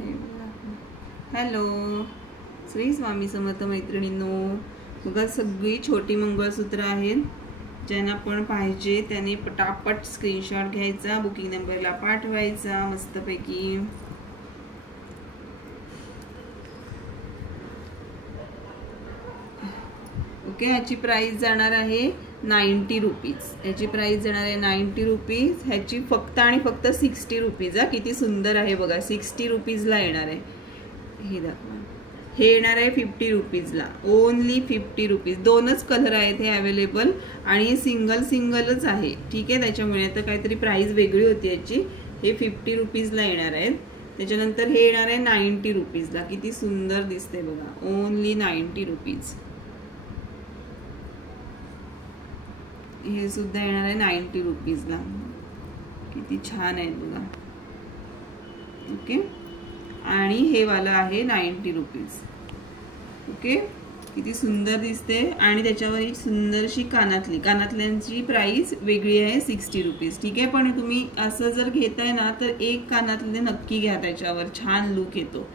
Hello, Shri Swami Samarth मैत्रिणींनो. बघा, सगळी छोटी मंगळसूत्र आहेत. ज्यांना पण पाहिजे त्याने पटापट स्क्रीनशॉट घ्यायचा, बुकिंग नंबरला पाठवायचा मस्तपैकी. ओके, ह्याची प्राइस जाणार आहे 90 रुपीज. ह्याची प्राइस जाणार आहे 90 रुपीज. ह्याची फक्त आणि फक्त 60 रुपीज. किती सुंदर आहे बघा, 60 रुपीजला येणार आहे. हे दाखवा, हे येणार आहे 50 रुपीजला. Only 50 rupees. दोनच कलर आहेत हे अवेलेबल आणि सिंगलच आहे. ठीक आहे, त्याच्यामुळे आता काहीतरी प्राइस वेगळी होती याची. हे 50 रुपीजला येणार आहेत. त्याच्यानंतर हे येणार आहे 90 रुपीजला. किती सुंदर दिसते बघा, ओनली 90 रुपीज. हे सुद्धा येणार आहे 90 रुपीजला. किती छान आहे बघा. ओके, आणि हे वाला आहे 90 रुपीज. ओके, किती सुंदर दिसते. आणि त्याच्यावर एक सुंदरशी कानातल्यांची प्राइस वेगळी आहे 60 रुपीज. ठीक आहे, पण तुम्ही असं जर घेताय ना तर एक कानातले नक्की घ्या, त्याच्यावर छान लुक येतो.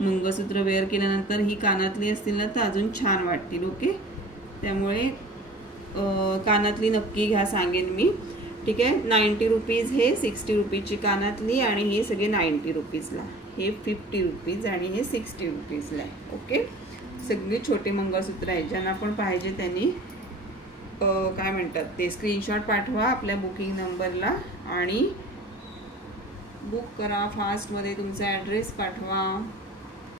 मंगळसूत्र वेअर केल्यानंतर ही कानातली असतील ना तर अजून छान वाटतील. ओके, त्यामुळे कानातली नक्की घ्या सांगेन मी. ठीक आहे, 90 रुपीज हे 60 रुपीजची कानातली आणि हे सगळे 90 रुपीजला. हे 50 रुपीज आणि हे 60 रुपीजला आहे. ओके, सगळे छोटे मंगळसूत्र आहेत. ज्यांना पण पाहिजे त्यांनी काय म्हणतात ते स्क्रीनशॉट पाठवा आपल्या बुकिंग नंबरला आणि बुक करा. फास्टमध्ये तुमचा ॲड्रेस पाठवा.